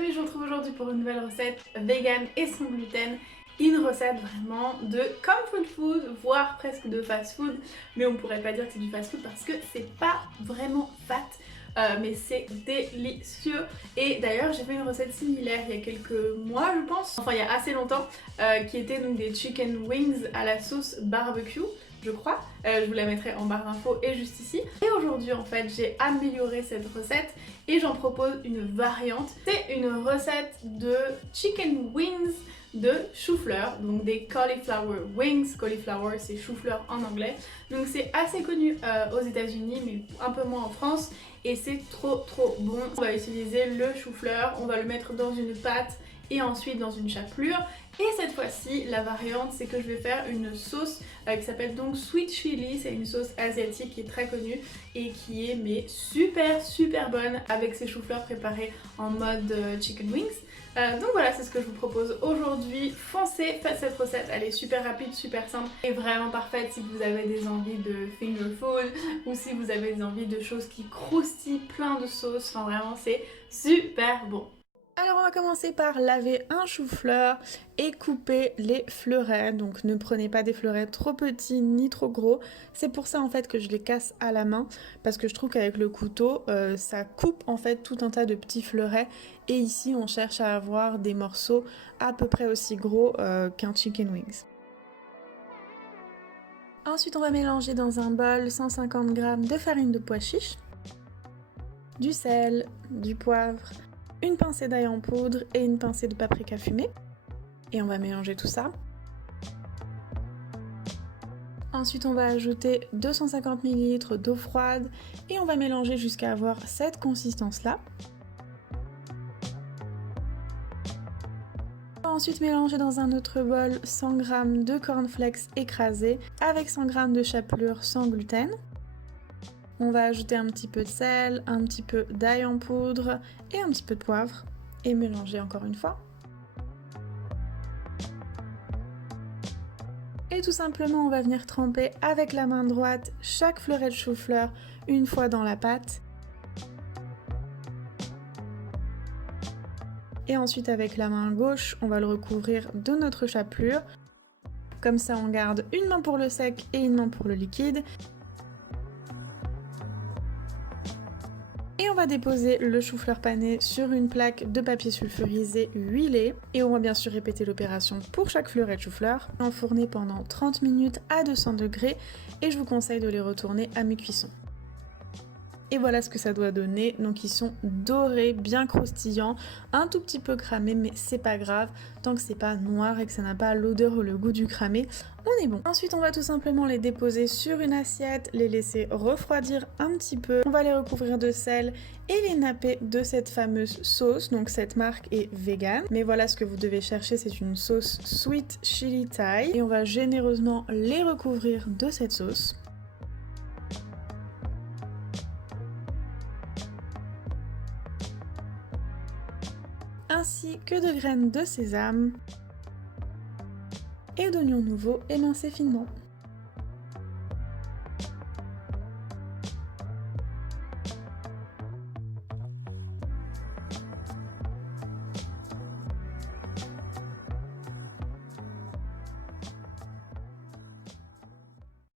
amis, je vous retrouve aujourd'hui pour une nouvelle recette vegan et sans gluten. Une recette vraiment de comfort food, voire presque de fast food. Mais on pourrait pas dire que c'est du fast food parce que c'est pas vraiment fat. Mais c'est délicieux. Et d'ailleurs j'ai fait une recette similaire il y a quelques mois je pense, enfin il y a assez longtemps, qui était donc des chicken wings à la sauce barbecue je crois. Je vous la mettrai en barre d'infos et juste ici. Et aujourd'hui en fait j'ai amélioré cette recette et j'en propose une variante. C'est une recette de chicken wings de chou-fleur, donc des cauliflower wings. Cauliflower c'est chou-fleur en anglais. Donc c'est assez connu aux États-Unis mais un peu moins en France et c'est trop bon. On va utiliser le chou-fleur, on va le mettre dans une pâte et ensuite dans une chapelure. Et cette fois-ci, la variante, c'est que je vais faire une sauce qui s'appelle donc Sweet Chili. C'est une sauce asiatique qui est très connue et qui est mais super bonne avec ces choux-fleurs préparés en mode chicken wings. Donc voilà, c'est ce que je vous propose aujourd'hui. Foncez, faites cette recette, elle est super rapide, super simple et vraiment parfaite si vous avez des envies de finger food ou si vous avez des envies de choses qui croustillent, plein de sauce. Enfin vraiment, c'est super bon. Alors on va commencer par laver un chou-fleur et couper les fleurets. Donc ne prenez pas des fleurets trop petits ni trop gros. C'est pour ça en fait que je les casse à la main parce que je trouve qu'avec le couteau ça coupe en fait tout un tas de petits fleurets. Et ici on cherche à avoir des morceaux à peu près aussi gros qu'un chicken wings. Ensuite on va mélanger dans un bol 150 g de farine de pois chiche, du sel, du poivre, une pincée d'ail en poudre et une pincée de paprika fumé. Et on va mélanger tout ça. Ensuite on va ajouter 250 ml d'eau froide et on va mélanger jusqu'à avoir cette consistance là. On va ensuite mélanger dans un autre bol 100 g de cornflakes écrasés avec 100 g de chapelure sans gluten. On va ajouter un petit peu de sel, un petit peu d'ail en poudre et un petit peu de poivre et mélanger encore une fois. Et tout simplement on va venir tremper avec la main droite chaque fleuret de chou-fleur une fois dans la pâte. Et ensuite avec la main gauche on va le recouvrir de notre chapelure. Comme ça on garde une main pour le sec et une main pour le liquide. Et on va déposer le chou-fleur pané sur une plaque de papier sulfurisé huilé. Et on va bien sûr répéter l'opération pour chaque fleuret de chou-fleur. Enfourner pendant 30 minutes à 200 degrés et je vous conseille de les retourner à mi-cuisson. Et voilà ce que ça doit donner, donc ils sont dorés, bien croustillants, un tout petit peu cramés mais c'est pas grave, tant que c'est pas noir et que ça n'a pas l'odeur ou le goût du cramé, on est bon. Ensuite on va tout simplement les déposer sur une assiette, les laisser refroidir un petit peu, on va les recouvrir de sel et les napper de cette fameuse sauce, donc cette marque est vegan, mais voilà ce que vous devez chercher, c'est une sauce Sweet Chili Thai, et on va généreusement les recouvrir de cette sauce. Ainsi que de graines de sésame et d'oignons nouveaux émincés finement.